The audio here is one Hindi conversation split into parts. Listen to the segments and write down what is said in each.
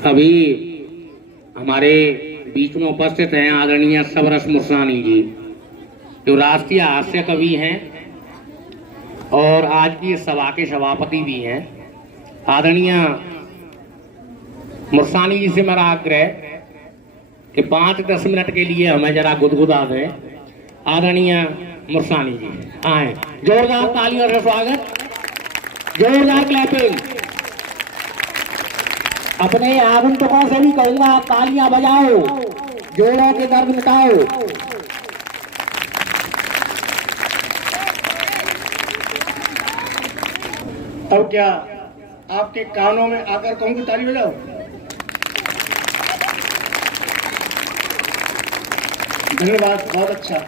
अभी हमारे बीच में उपस्थित हैं आदरणीय सबरस मुर्सानी जी, जो राष्ट्रीय हास्य कवि हैं और आज की इस सभा के सभापति भी हैं। आदरणीय मुर्सानी जी से मेरा आग्रह कि 5-10 मिनट के लिए हमें जरा गुदगुदा दें। आदरणीय मुर्सानी जी आए, जोरदार तालियों से स्वागत, जोरदार क्लैपिंग। अपने आगंतुकों से भी कहूंगा तालियां बजाओ, जोड़ों के दर्द मिटाओ। अब क्या आपके कानों में आकर कहूं कि ताली बजाओ? धन्यवाद, बहुत अच्छा।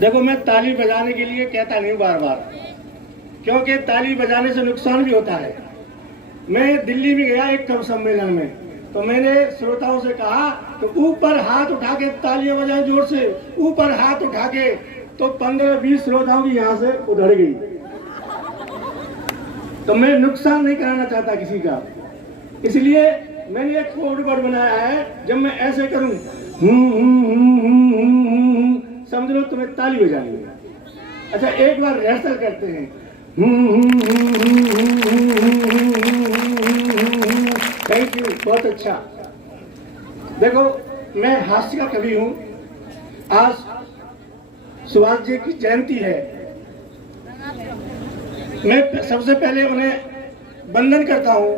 देखो, मैं ताली बजाने के लिए कहता नहीं बार बार, क्योंकि ताली बजाने से नुकसान भी होता है। मैं दिल्ली में गया एक कवि सम्मेलन में, तो मैंने श्रोताओं से कहा तो ऊपर हाथ उठा के तालियां बजाएं जोर से, ऊपर हाथ उठा के। तो 15-20 श्रोताओं की यहाँ से उधड़ गई। तो मैं नुकसान नहीं कराना चाहता किसी का, इसलिए मैंने एक कोड वर्ड बनाया है। जब मैं ऐसे करूं समझ लो तुम्हें ताली बजानी है। अच्छा, एक बार रिहर्सल करते हैं। थैंक यू, बहुत अच्छा। देखो, मैं हास्य का कवि हूं। आज सुभाष जी की जयंती है। मैं सबसे पहले उन्हें वंदन करता हूं।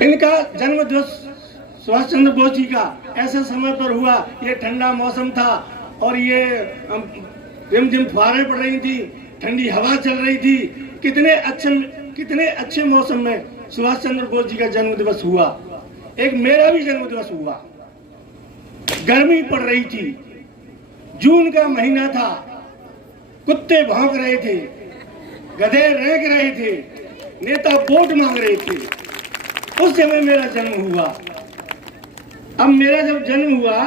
इनका जन्म दिवस सुभाष चंद्र बोस जी का ऐसे समय पर हुआ, ये ठंडा मौसम था और ये रिमझिम फुहारें पड़ रही थी, ठंडी हवा चल रही थी। कितने अच्छे मौसम में सुभाष चंद्र बोस जी का जन्म दिवस हुआ। एक मेरा भी जन्म दिवस हुआ। गर्मी पड़ रही थी, जून का महीना था, कुत्ते भौंक रहे थे, गधे रेंग रहे थे, नेता वोट मांग रहे थे। उस समय मेरा जन्म हुआ। अब मेरा जब जन्म हुआ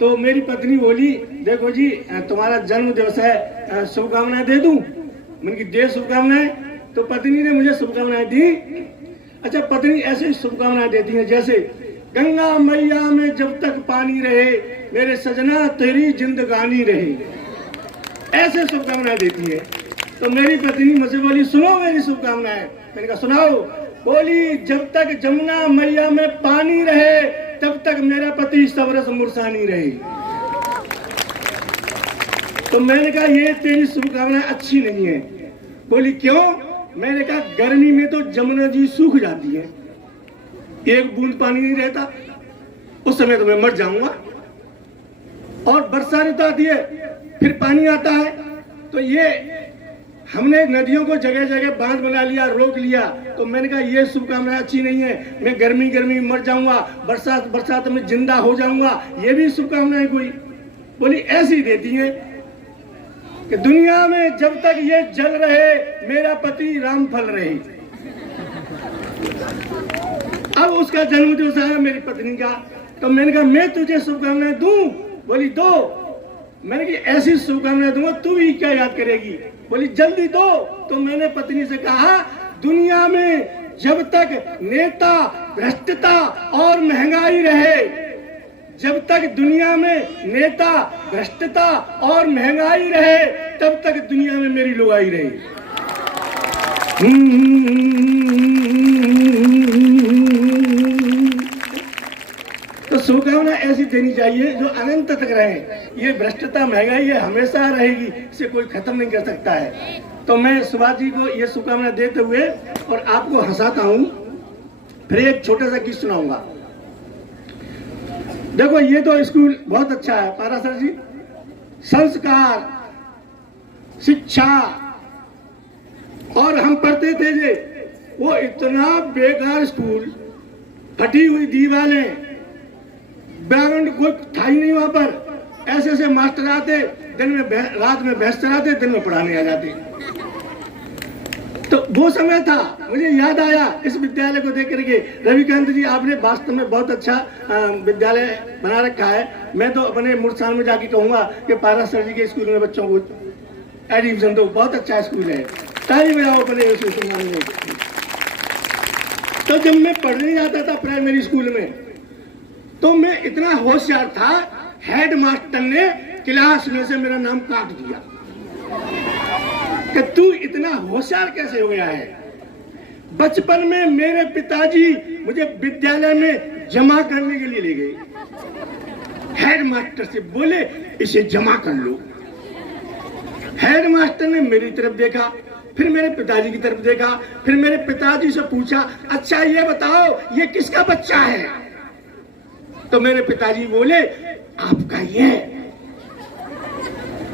तो मेरी पत्नी बोली, देखो जी तुम्हारा जन्म दिवस है, शुभकामनाएं दे दूं? मैंने कहा दे शुभकामनाएं। तो पत्नी ने मुझे शुभकामनाएं दी। अच्छा, पत्नी ऐसे शुभकामनाएं देती है जैसे गंगा मैया में जब तक पानी रहे, मेरे सजना तेरी जिंदगानी रहे, ऐसे शुभकामनाएं देती है। तो मेरी पत्नी मुझसे बोली, सुनो मेरी शुभकामनाएं। मैंने कहा सुनाओ। बोली, जब तक जमुना मैया में पानी रहे, तब तक मेरा पति सबरस मुर्सानी रहे। तो मैंने कहा ये तेरी शुभकामनाएं अच्छी नहीं है। बोली क्यों? मैंने कहा गर्मी में तो जमुना जी सूख जाती है, एक बूंद पानी नहीं रहता, उस समय तो मैं मर जाऊंगा। और वर्षा ऋतु आती है, फिर पानी आता है। तो ये हमने नदियों को जगह जगह बांध बना लिया, रोक लिया। तो मैंने कहा ये शुभकामनाएं अच्छी नहीं है, मैं गर्मी मर जाऊंगा, बरसात में जिंदा हो जाऊंगा, ये भी शुभकामनाएं कोई? बोली ऐसी देती हैं कि दुनिया में जब तक ये जल रहे, मेरा पति रामफल रहे। अब उसका जन्म दिवस आया मेरी पत्नी का, तो मैंने कहा मैं तुझे शुभकामनाएं दूं? बोली दो। मैंने कहा ऐसी शुभकामनाएं दूंगा, तू भी क्या याद करेगी? बोली जल्दी दो। तो मैंने पत्नी से कहा, दुनिया में जब तक नेता भ्रष्टता और महंगाई रहे, जब तक दुनिया में नेता भ्रष्टता और महंगाई रहे, तब तक दुनिया में मेरी लुगाई रहे। तो शुभकामना ऐसी देनी चाहिए जो अनंत तक रहे। ये भ्रष्टता महंगाई है हमेशा रहेगी, इसे कोई खत्म नहीं कर सकता है। तो मैं सुभाष जी को ये शुभकामना देते हुए और आपको हंसाता हूं। फिर एक छोटा सा गीत सुनाऊंगा। देखो, ये तो स्कूल बहुत अच्छा है पारासर जी। संस्कार, शिक्षा, और हम पढ़ते थे जे वो इतना बेकार स्कूल, फटी हुई दीवारें, बैकग्राउंड कोई था ही नहीं वहां पर। ऐसे ऐसे मास्टर आते, दिन में रात में भैंस चराते, दिन में पढ़ाने आ जाते। तो वो समय था। मुझे याद आया इस विद्यालय को देख करके, रविकांत जी आपने वास्तव में बहुत अच्छा विद्यालय बना रखा है। मैं तो अपने मुर्सान में जाके कहूंगा कि पारासर जी के स्कूल में बच्चों को एडमिशन दो, बहुत अच्छा स्कूल है। ताली बजाओ अपने उस सम्मान में। तो जब मैं पढ़ने जाता था प्राइमरी स्कूल में, तो मैं इतना होशियार था, हेड मास्टर ने क्लास में से मेरा नाम काट दिया कि तू इतना होशियार कैसे हो गया है। बचपन में मेरे पिताजी मुझे विद्यालय में जमा करने के लिए ले गए। हेड मास्टर से बोले इसे जमा कर लो। हेड मास्टर ने मेरी तरफ देखा, फिर मेरे पिताजी की तरफ देखा, फिर मेरे पिताजी से पूछा, अच्छा ये बताओ ये किसका बच्चा है? तो मेरे पिताजी बोले आपका ये।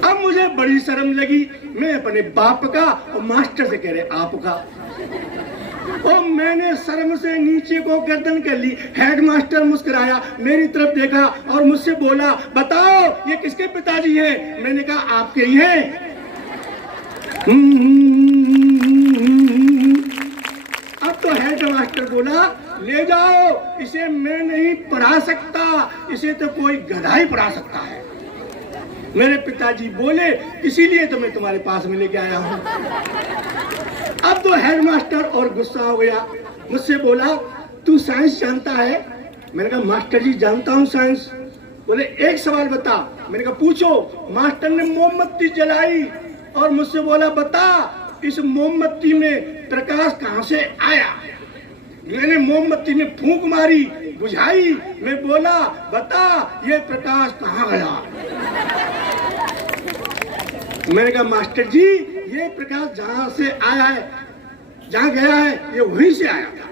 अब मुझे बड़ी शर्म लगी, मैं अपने बाप का और मास्टर से कह रहे आपका। और मैंने शर्म से नीचे को गर्दन कर ली। हेडमास्टर मुस्कुराया, मेरी तरफ देखा और मुझसे बोला बताओ ये किसके पिताजी हैं? मैंने कहा आपके ही हैं। अब तो हेडमास्टर बोला ले जाओ, इसे मैं नहीं पढ़ा सकता, इसे तो कोई गधा ही पढ़ा सकता है। मेरे पिताजी बोले इसीलिए तो मैं तुम्हारे पास में लेके आया हूं। अब तो हेडमास्टर और गुस्सा हो गया, मुझसे बोला तू साइंस जानता है? मैंने कहा मास्टर जी जानता हूं साइंस। बोले एक सवाल बता। मैंने कहा पूछो। मास्टर ने मोमबत्ती जलाई और मुझसे बोला बता इस मोमबत्ती में प्रकाश कहां से आया? मैंने मोमबत्ती में फूंक मारी, बुझाई, मैं बोला बता ये प्रकाश कहां गया? मैंने कहा मास्टर जी ये प्रकाश जहां से आया है, जहां गया है, ये वहीं से आया था।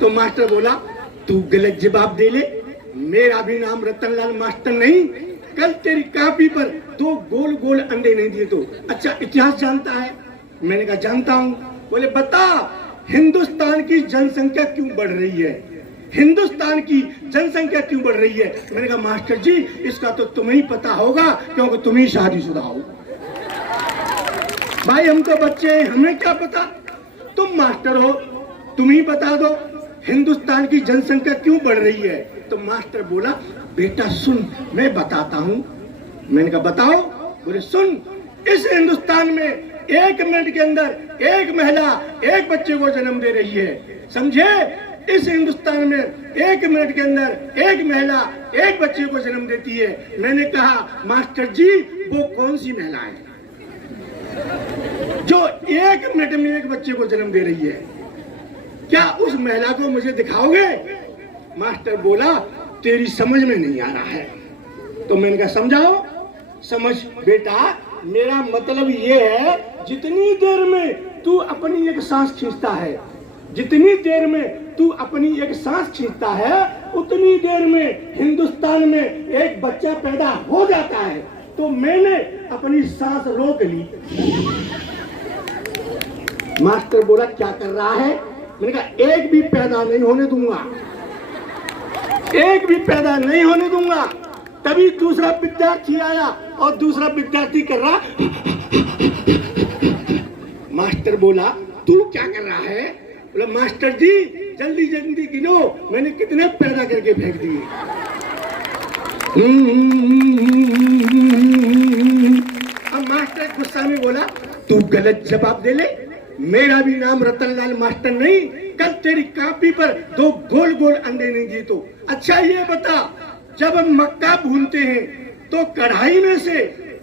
तो मास्टर बोला तू गलत जवाब दे ले, मेरा भी नाम रतनलाल मास्टर नहीं, कल तेरी कॉपी पर 2 गोल गोल अंडे नहीं दिए तो। अच्छा इतिहास जानता है? मैंने कहा जानता हूं। बोले बता हिंदुस्तान की जनसंख्या क्यों बढ़ रही है? हिंदुस्तान की जनसंख्या क्यों बढ़ रही है? मैंने कहा मास्टर जी इसका तो तुम्हें ही पता होगा क्योंकि तुम ही शादीशुदा हो। भाई हम तो बच्चे हैं, हमें क्या पता, तुम मास्टर हो, तुम ही बता दो हिंदुस्तान की जनसंख्या क्यों बढ़ रही है। तो मास्टर बोला बेटा सुन मैं बताता हूं। मैंने कहा बताओ। बोले सुन, इस हिंदुस्तान में 1 मिनट के अंदर एक महिला एक बच्चे को जन्म दे रही है, समझे? इस हिंदुस्तान में 1 मिनट के अंदर एक महिला एक बच्चे को जन्म देती है। मैंने कहा मास्टर जी वो कौन सी महिला है जो 1 मिनट में एक बच्चे को जन्म दे रही है? क्या उस महिला को मुझे दिखाओगे? मास्टर बोला तेरी समझ में नहीं आ रहा है। तो मैंने कहा समझाओ। समझ बेटा, मेरा मतलब ये है जितनी देर में तू अपनी एक सांस खींचता है, जितनी देर में तू अपनी एक सांस खींचता है, उतनी देर में हिंदुस्तान में एक बच्चा पैदा हो जाता है। तो मैंने अपनी सांस रोक ली। मास्टर बोला क्या कर रहा है? मैंने कहा एक भी पैदा नहीं होने दूंगा, एक भी पैदा नहीं होने दूंगा। तभी दूसरा विद्यार्थी आया और दूसरा विद्यार्थी कर रहा। मास्टर बोला तू क्या कर रहा है? बोला मास्टर जी जल्दी जल्दी गिनो मैंने कितने पैदा करके फेंक दिए। अब मास्टर गुस्सा में बोला तू गलत जवाब दे ले, मेरा भी नाम रतनलाल मास्टर नहीं, कल तेरी कॉपी पर 2 गोल गोल अंडे नहीं दिए तो। अच्छा ये बता जब हम मक्का भूनते हैं तो कढ़ाई में से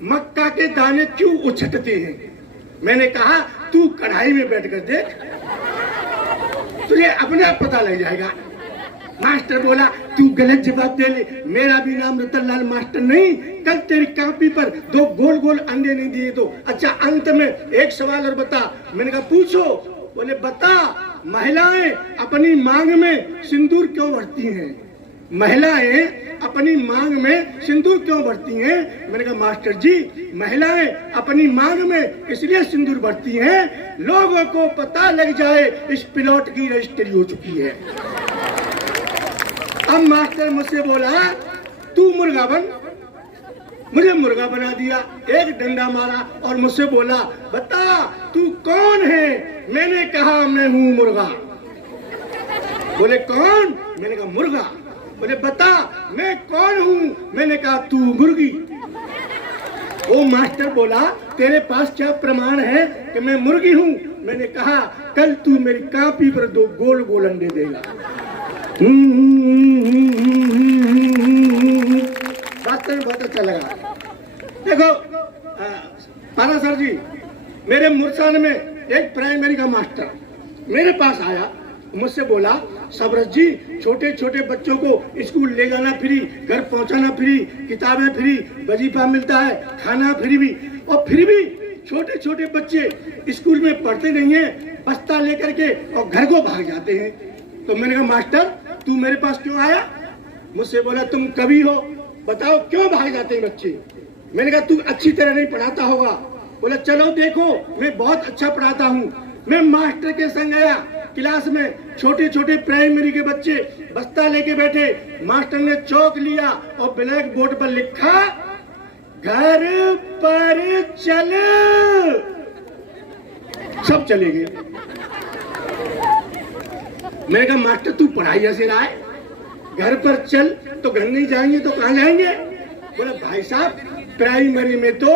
मक्का के दाने क्यों उछटते हैं? मैंने कहा तू कढ़ाई में बैठकर देख, तुझे अपने आप पता लग जाएगा। मास्टर बोला तू गलत जवाब दे ले, मेरा भी नाम रतनलाल मास्टर नहीं, कल तेरी कॉपी पर 2 गोल गोल अंडे नहीं दिए तो। अच्छा अंत में एक सवाल और बता। मैंने कहा पूछो। बोले बता महिलाएं अपनी मांग में सिंदूर क्यों भरती हैं? महिलाएं अपनी मांग में सिंदूर क्यों भरती हैं? मैंने कहा मास्टर जी महिलाएं अपनी मांग में इसलिए सिंदूर भरती हैं लोगों को पता लग जाए इस प्लॉट की रजिस्ट्री हो चुकी है। अब मास्टर मुझसे बोला तू मुर्गा बन। मुझे मुर्गा बना दिया, एक डंडा मारा और मुझसे बोला बता तू कौन है? मैंने कहा मैं हूं मुर्गा। बोले कौन? मैंने कहा मुर्गा। बोले बता मैं कौन हूं? मैंने कहा तू मुर्गी। वो मास्टर बोला तेरे पास क्या प्रमाण है कि मैं मुर्गी हूं? मैंने कहा कल तू मेरी कॉपी पर 2 गोल गोल अंडे देगा। बात में बहुत अच्छा लगा। देखो पारा सर जी, मेरे मुरसान में एक प्राइमरी का मास्टर मेरे पास आया, मुझसे बोला सबरस जी छोटे छोटे बच्चों को स्कूल ले जाना फ्री, घर पहुंचाना फ्री, किताबें फ्री, वजीफा मिलता है, खाना फ्री भी, और फिर भी छोटे छोटे बच्चे स्कूल में पढ़ते नहीं हैं, बस्ता लेकर के और घर को भाग जाते हैं। तो मैंने कहा मास्टर तू मेरे पास क्यों आया? मुझसे बोला तुम कवि हो, बताओ क्यों भाग जाते हैं बच्चे? मैंने कहा तू अच्छी तरह नहीं पढ़ाता होगा। बोला चलो देखो मैं बहुत अच्छा पढ़ाता हूँ। मैं मास्टर के संग गया क्लास में, छोटे छोटे प्राइमरी के बच्चे बस्ता लेके बैठे, मास्टर ने चौक लिया और ब्लैक बोर्ड पर लिखा घर पर चल, सब चले गए। मैंने कहा मास्टर तू पढ़ाई ऐसे रहा है, घर पर चल तो घर नहीं जाएंगे तो कहाँ जाएंगे? बोला भाई साहब प्राइमरी में तो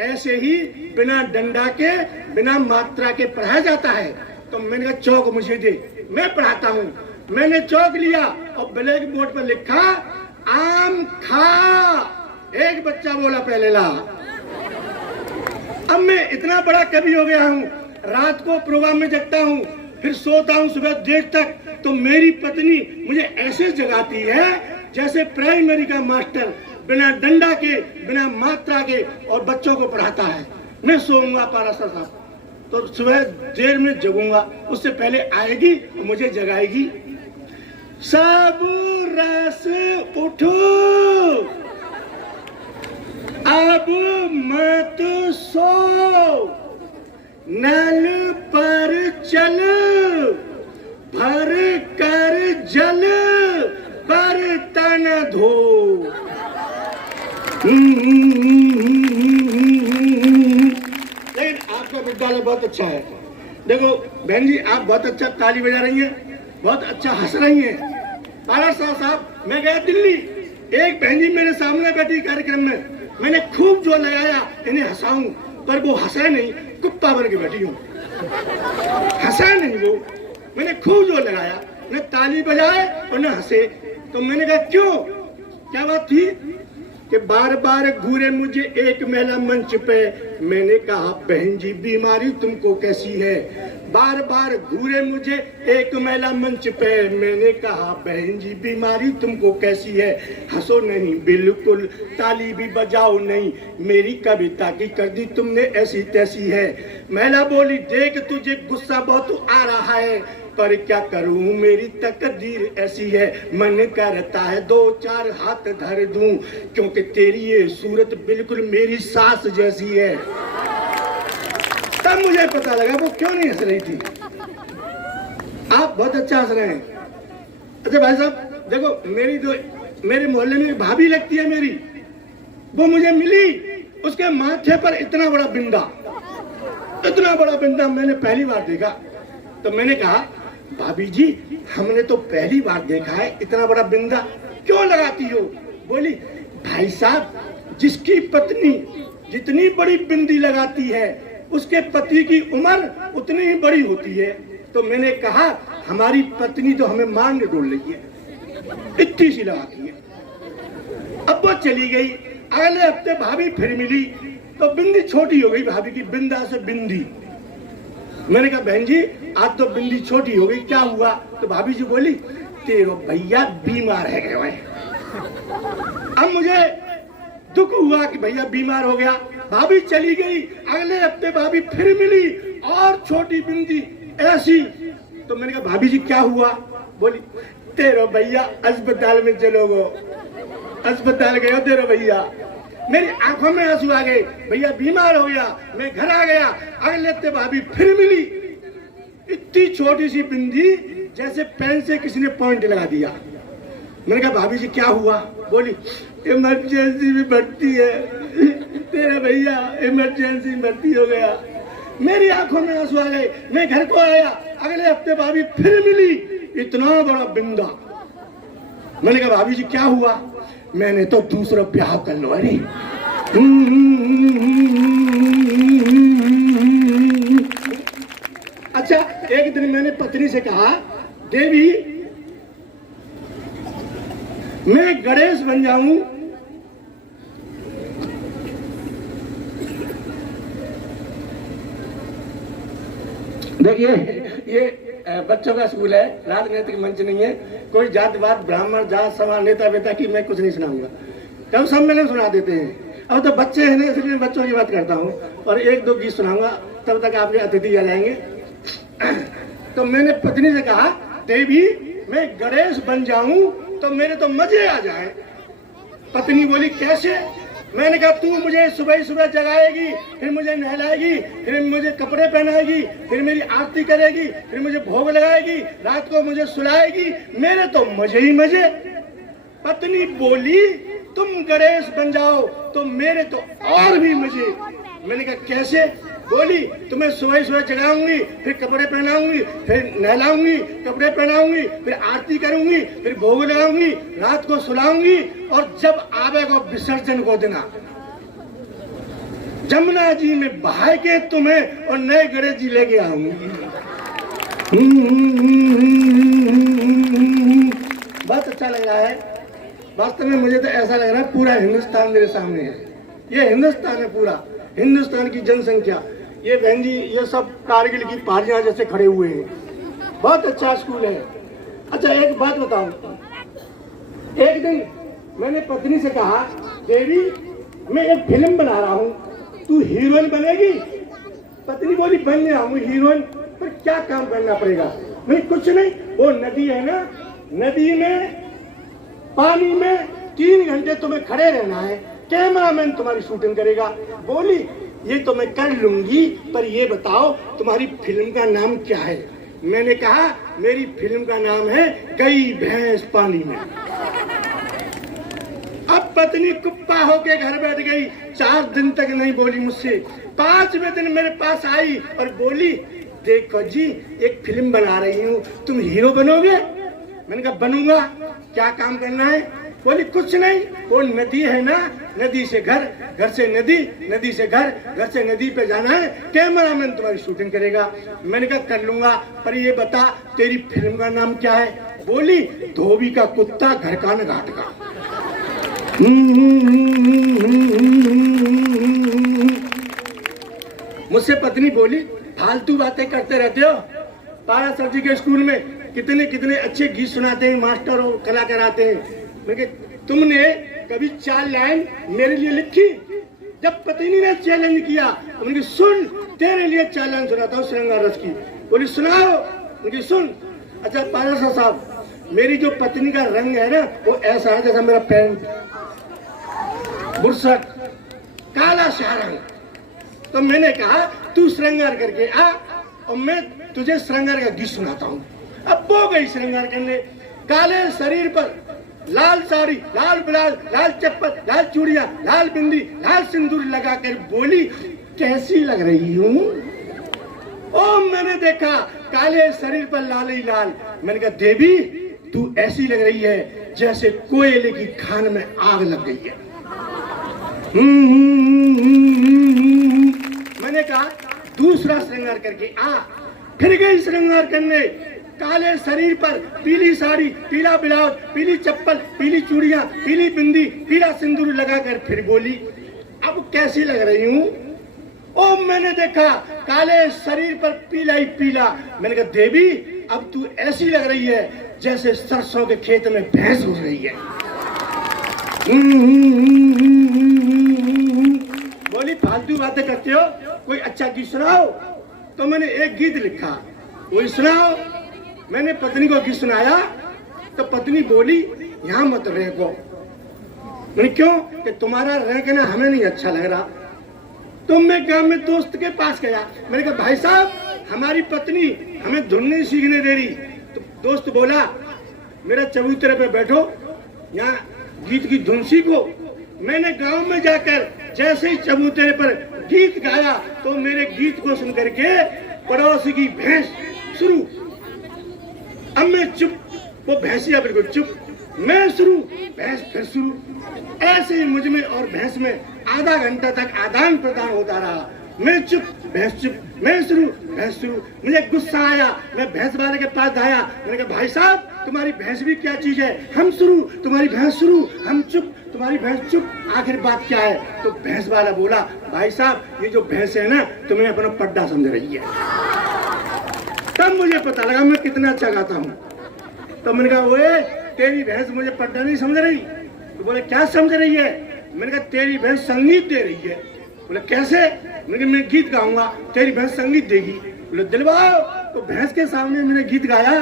ऐसे ही बिना डंडा के बिना मात्रा के पढ़ाया जाता है। तो मैंने कहा चौक मुझे दे, मैं पढ़ाता हूँ। मैंने चौक लिया और ब्लैक बोर्ड पर लिखा आम खा। एक बच्चा बोला पहले ला। अब मैं इतना बड़ा कवि हो गया हूँ, रात को प्रोग्राम में जगता हूँ, फिर सोता हूँ सुबह देर तक, तो मेरी पत्नी मुझे ऐसे जगाती है जैसे प्राइमरी का मास्टर बिना डंडा के बिना मात्रा के और बच्चों को पढ़ाता है। मैं सोऊंगा पारा साहब तो सुबह देर में जगूंगा, उससे पहले आएगी और मुझे जगाएगी। सब रस उठो अब मत सो, नल पर चल भर कर जल बर्तन धो। लेकिन आपका विद्यालय बहुत अच्छा है। देखो बहन जी आप बहुत अच्छा ताली बजा रही हैं, बहुत अच्छा हंस रही हैं। पारा साहब मैं गया दिल्ली, एक बहन जी मेरे सामने बैठी कार्यक्रम में, मैंने खूब जोर लगाया इन्हें हंसाऊं, पर वो हंसा नहीं, कुत्ता बन के बैठी हूँ, हंसा नहीं वो। मैंने खूब जोर लगाया, न ताली बजाए और न हंसे। तो मैंने कहा क्यों, क्या बात थी? कि बार बार घूरे मुझे एक महिला मंच पे। मैंने कहा बहन जी बीमारी तुमको कैसी है? बार बार घूरे मुझे एक महिला मंच पे। मैंने कहा बहन जी बीमारी तुमको कैसी है? हंसो नहीं बिल्कुल, ताली भी बजाओ नहीं, मेरी कविता की कर दी तुमने ऐसी तैसी है। महिला बोली देख तुझे गुस्सा बहुत आ रहा है, पर क्या करूं मेरी तकदीर ऐसी है। मन करता है 2-4 हाथ धर दूं, क्योंकि तेरी ये सूरत बिल्कुल मेरी सास जैसी है। तब मुझे पता लगा वो क्यों नहीं हंस रही थी। आप बहुत अच्छा हंस रहे हैं। अच्छा भाई साहब देखो मेरे मोहल्ले में भाभी लगती है मेरी, वो मुझे मिली, उसके माथे पर इतना बड़ा बिंदा, इतना बड़ा बिंदा मैंने पहली बार देखा। तो मैंने कहा भाभी जी हमने तो पहली बार देखा है, इतना बड़ा बिंदा क्यों लगाती हो? बोली भाई साहब जिसकी पत्नी जितनी बड़ी बिंदी लगाती है उसके पति की उम्र उतनी ही बड़ी होती है। तो मैंने कहा हमारी पत्नी तो हमें मांग डोल रही है, इतनी सी लगाती है। अब वो चली गई, अगले हफ्ते भाभी फिर मिली तो बिंदी छोटी हो गई भाभी की, बिंदा से बिंदी। मैंने कहा बहन जी आज तो बिंदी छोटी हो गई, क्या हुआ? तो भाभी जी बोली तेरे भैया बीमार है गए। अब मुझे दुख हुआ कि भैया बीमार हो गया। भाभी चली गई, अगले हफ्ते भाभी फिर मिली और छोटी बिंदी ऐसी। तो मैंने कहा भाभी जी क्या हुआ? बोली तेरे भैया अस्पताल में चलो गो, अस्पताल गए तेरे भैया। मेरी आंखों में आंसू आ गए, भैया बीमार हो गया। मैं घर आ गया, अगले हफ्ते भाभी फिर मिली, इतनी छोटी सी बिंदी जैसे पेन से किसी ने पॉइंट लगा दिया। मैंने कहा भाभी जी क्या हुआ? बोली इमरजेंसी में भर्ती है, तेरा भैया इमरजेंसी में भर्ती हो गया। मेरी आंखों में आंसू आ गए, मैं घर को आया, अगले हफ्ते भाभी फिर मिली, इतना बड़ा बिंदा। मैंने कहा भाभी जी क्या हुआ? मैंने तो दूसरा ब्याह कर लो। अरे एक दिन मैंने पत्नी से कहा, देवी मैं गणेश बन जाऊं देखिए ये बच्चों का स्कूल है, राजनीतिक मंच नहीं है, कोई जातिवाद ब्राह्मण जात समाज नेता वेता की मैं कुछ नहीं सुनाऊंगा, कब सम्मेलन सुना देते हैं। अब तो बच्चे हैं ना, इसलिए बच्चों की बात करता हूँ और एक दो गीत सुनाऊंगा, तब तक आपके अतिथि आ जाएंगे। तो मैंने पत्नी से कहा, देवी मैं गणेश बन जाऊं तो मेरे तो मजे आ जाए। पत्नी बोली कैसे? मैंने कहा तू मुझे सुबह सुबह जगाएगी, फिर मुझे नहलाएगी, फिर मुझे कपड़े पहनाएगी, फिर मेरी आरती करेगी, फिर मुझे भोग लगाएगी, रात को मुझे सुलाएगी, मेरे तो मजे ही मजे। पत्नी बोली तुम गणेश बन जाओ तो मेरे तो और भी मजे। मैंने कहा कैसे? बोली तुम्हें सुबह सुबह जगाऊंगी, फिर कपड़े पहनाऊंगी, फिर नहलाऊंगी, कपड़े पहनाऊंगी, फिर आरती करूंगी, फिर भोग लगाऊंगी, रात को सुलाऊंगी और जब आवेगा विसर्जन को देना जमुना जी में बहा के तुम्हें और नए गणेश जी लेके आऊंगी। बहुत अच्छा लग रहा है। वास्तव में मुझे तो ऐसा लग रहा है पूरा हिंदुस्तान मेरे सामने है। ये हिंदुस्तान है, पूरा हिंदुस्तान की जनसंख्या। ये बहन जी ये सब कारगिल की पहाड़ियां जैसे खड़े हुए हैं। बहुत अच्छा स्कूल है। अच्छा एक बात बताओ, एक दिन मैंने पत्नी से कहा, देवी मैं एक फिल्म बना रहा हूँ, तू हीरोइन बनेगी? पत्नी बोली बन रहा हूँ हीरोइन, पर क्या काम करना पड़ेगा? नहीं कुछ नहीं, वो नदी है ना, नदी में पानी में 3 घंटे तुम्हें खड़े रहना है, कैमरामैन तुम्हारी शूटिंग करेगा। बोली ये तो मैं कर लूंगी, पर ये बताओ तुम्हारी फिल्म का नाम क्या है? मैंने कहा मेरी फिल्म का नाम है गई भैंस पानी में। अब पत्नी कुप्पा होके घर बैठ गई, 4 दिन तक नहीं बोली मुझसे। 5वें दिन मेरे पास आई और बोली, देखो जी एक फिल्म बना रही हूँ, तुम हीरो बनोगे? मैंने कहा बनूंगा, क्या काम करना है? बोली कुछ नहीं, वो नदी है ना, नदी से घर, घर से नदी, नदी से घर, घर से नदी पे जाना है, कैमरामैन तुम्हारी शूटिंग करेगा। मैंने कहा कर लूंगा, पर ये बता तेरी फिल्म का नाम क्या है? बोली धोबी का कुत्ता घर का न घाट का। मुझसे पत्नी बोली फालतू बातें करते रहते हो, पारा सर जी के स्कूल में कितने कितने अच्छे गीत सुनाते हैं मास्टर और कलाकार आते हैं, तुमने कभी 4 लाइन मेरे लिए लिखी? जब पत्नी ने चैलेंज किया उनकी सुन तेरे लिए 4 लाइन सुनाता हूँ श्रृंगार रस की। बोली सुनाओ। उनकी सुन। अच्छा पारसा साहब, मेरी जो पत्नी का रंग है ना वो ऐसा है जैसा मेरा पैंट, बुरसट, काला रंग। तो मैंने कहा तू श्रृंगार करके आ और मैं तुझे श्रृंगार का गीत सुनाता हूँ। अब वो गई श्रृंगार करने, काले शरीर पर लाल साड़ी, लाल ब्लाउज, लाल चप्पल, लाल चूड़ियां, लाल बिंदी, लाल सिंदूर लगाकर बोली कैसी लग रही हूँ? ओ मैंने देखा काले शरीर पर लाल ही लाल। मैंने कहा देवी तू ऐसी लग रही है जैसे कोयले की खान में आग लग गई है। मैंने कहा दूसरा श्रृंगार करके आ। फिर गई श्रृंगार करने, काले शरीर पर पीली साड़ी, पीला ब्लाउज, पीली चप्पल, पीली चूड़ियां, पीली बिंदी, पीला सिंदूर लगाकर फिर बोली अब कैसी लग रही हूँ? ओ मैंने देखा काले शरीर पर पीला ही पीला। मैंने कहा देवी अब तू ऐसी लग रही है जैसे सरसों के खेत में भैंस घुस रही है। बोली फालतू बातें करते हो, कोई अच्छा गीत सुनाओ। तो मैंने एक गीत लिखा, वही सुनाओ। मैंने पत्नी को गीत सुनाया तो पत्नी बोली यहाँ मत रहो। मैंने क्यों? कि तुम्हारा रहना हमें नहीं अच्छा लग रहा। तो मैं गांव में दोस्त के पास गया, मैंने कहा भाई साहब हमारी पत्नी हमें धुन नहीं सीखने दे रही। तो दोस्त बोला मेरा चबूतरे पे बैठो, यहाँ गीत की धुन सीखो। मैंने गांव में जाकर जैसे ही चबूतरे पर गीत गाया तो मेरे गीत को सुन करके पड़ोस की भैंस शुरू। अब मैं चुप, वो भैंसिया बिल्कुल चुप, मैं शुरू, भैंस फिर शुरू। ऐसे ही मुझ में और भैंस में आधा घंटा तक आदान प्रदान होता रहा। मैं चुप, भैंस चुप, मैं शुरू, भैंस शुरू। मुझे गुस्सा आया, मैं भैंस वाले के पास आया। मैंने कहा भाई साहब तुम्हारी भैंस भी क्या चीज है, हम शुरू तुम्हारी भैंस शुरू, हम चुप तुम्हारी भैंस चुप, आखिर बात क्या है? तो भैंस वाला बोला भाई साहब ये जो भैंस है ना तुम्हें अपना पड्डा समझ रही है। तब मुझे पता लगा मैं कितना अच्छा गाता हूँ। तो मैंने कहा ओए तेरी भैंस मुझे पड्डा नहीं समझ रही। तो बोले क्या समझ रही है? मैंने कहा तेरी भैंस संगीत दे रही है। बोले कैसे? मैंने कहा मैं गीत गाऊंगा तेरी भैंस संगीत देगी। बोले दिलवाओ। तो भैंस के सामने मैंने गीत गाया,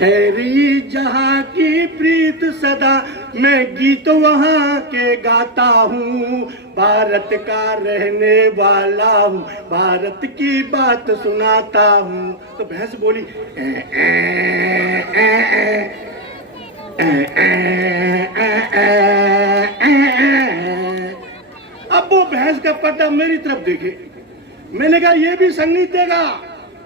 हैरी जहाँ की प्रीत सदा मैं गीत वहाँ के गाता हूँ, भारत का रहने वाला हूँ, भारत की बात सुनाता हूँ। तो भैंस बोली अब वो भैंस का पट्टा मेरी तरफ देखे। मैंने कहा ये भी संगीत देगा?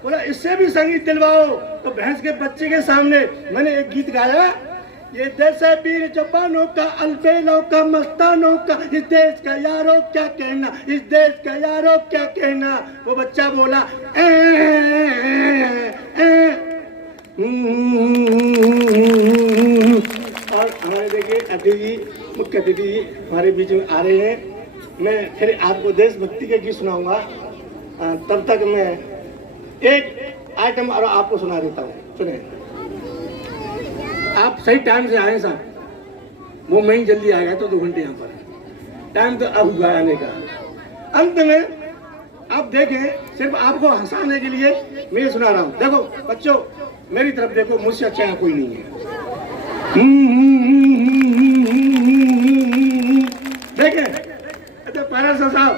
बोला इससे भी संगीत दिलवाओ। तो भैंस के बच्चे के सामने मैंने एक गीत गाया, ये देश है वीर जवानों का, अलबेलों का, मस्तानों का, इस देश का यारों क्या कहना, इस देश का यारों क्या कहना। वो बच्चा बोला और हमारे देखिए अतिथि जी, मुख्य अतिथि जी हमारे बीच में आ रहे हैं। मैं फिर आपको देशभक्ति के गीत सुनाऊंगा, तब तक मैं एक आइटम और आपको सुना देता हूँ। सुने, आप सही टाइम से आए साहब, वो मैं ही जल्दी आ गया तो 2 घंटे यहाँ पर, टाइम तो अब हुआ आने का। अंत में आप देखें, सिर्फ आपको हंसाने के लिए मैं ये सुना रहा हूँ। देखो बच्चों मेरी तरफ देखो, मुझसे अच्छा यहाँ कोई नहीं है। देखें अच्छा पारा साहब,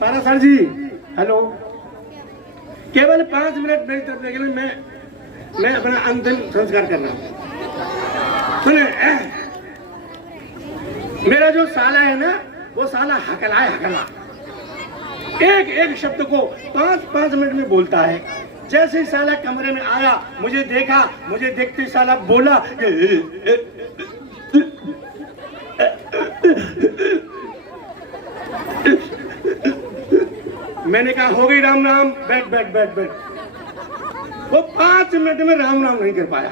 पारा सर जी हेलो, केवल 5 मिनट मेरी तरफ देखें, मैं अपना अंतिम संस्कार कर रहा हूँ। सुने, मेरा जो साला है ना वो साला हकला है, हकला। एक शब्द को 5 मिनट में बोलता है। जैसे ही साला कमरे में आया, मुझे देखा, मुझे देखते ही साला बोला मैंने कहा हो गई राम राम, बैठ। वो 5 मिनट में राम राम नहीं कर पाया।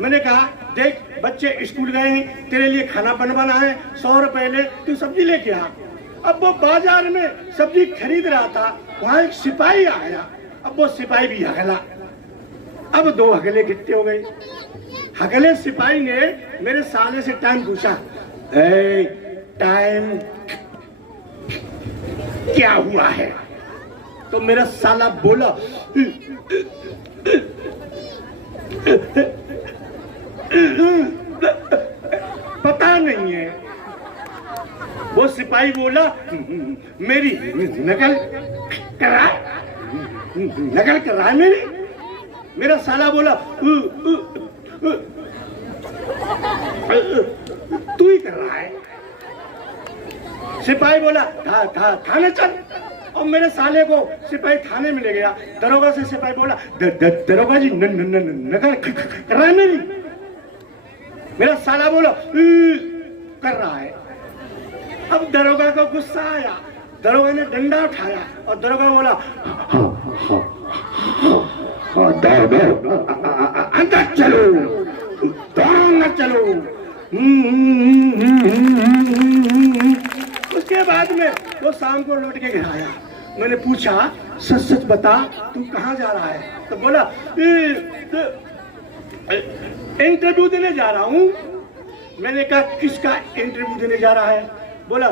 मैंने कहा देख बच्चे स्कूल गए हैं, तेरे लिए खाना बनवाना है, 100 रुपए ले, तू सब्जी लेके आ। अब वो बाजार में सब्जी खरीद रहा था, वहां एक सिपाही आया। अब वो सिपाही भी हकला। अब 2 हकले इकट्ठे हो गए। हकले सिपाही ने मेरे साले से टाइम पूछा, टाइम क्या हुआ है? तो मेरा साला बोला पता नहीं है। वो सिपाही बोला मेरी नकल कर रहा है मेरी। मेरा साला बोला तू ही कर रहा है। सिपाही बोला थाने चल। और मेरे साले को सिपाही थाने में ले गया। दरोगा से सिपाही बोला दरोगा जी नकल कर रहा है मेरी। मेरा साला बोला कर रहा है। अब दरोगा को गुस्सा आया, दरोगा ने डंडा उठाया और दरोगा बोला अंदर चलो, अंदर चलो। उसके बाद में वो शाम को लौट के घर आया। मैंने पूछा सच सच बता तू कहाँ जा रहा है? तो बोला इंटरव्यू देने जा रहा हूँ। मैंने कहा किसका इंटरव्यू देने जा रहा है? बोला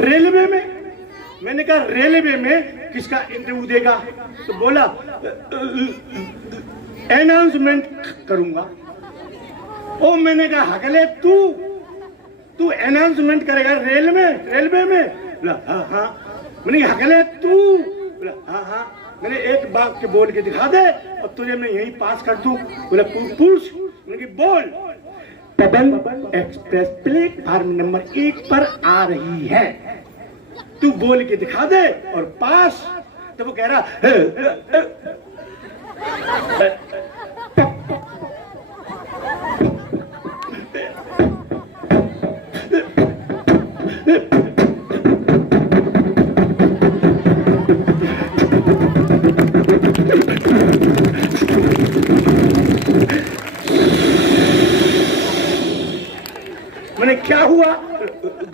रेलवे में। मैंने कहा रेलवे में किसका इंटरव्यू देगा? तो बोला अनाउंसमेंट करूंगा। ओ मैंने कहा हकले तू अनाउंसमेंट करेगा रेलवे में? बोला हाँ। मैंने कहा हकले तू? बोला हाँ। मैंने एक बात के बोल के दिखा दे और तुझे मैं यहीं पास कर दूं। बोला पूछ। मैंने कहा बोल। पवन एक्सप्रेस प्लेटफार्म नंबर 1 पर आ रही है, तू बोल के दिखा दे और पास। तो वो कह रहा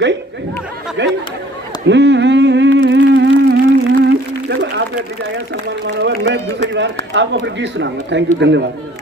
गई गई चलो आपने ठीक है सम्मान माना हुआ। मैं दूसरी बार आपको फिर गीत सुनाऊंगा। थैंक यू, धन्यवाद।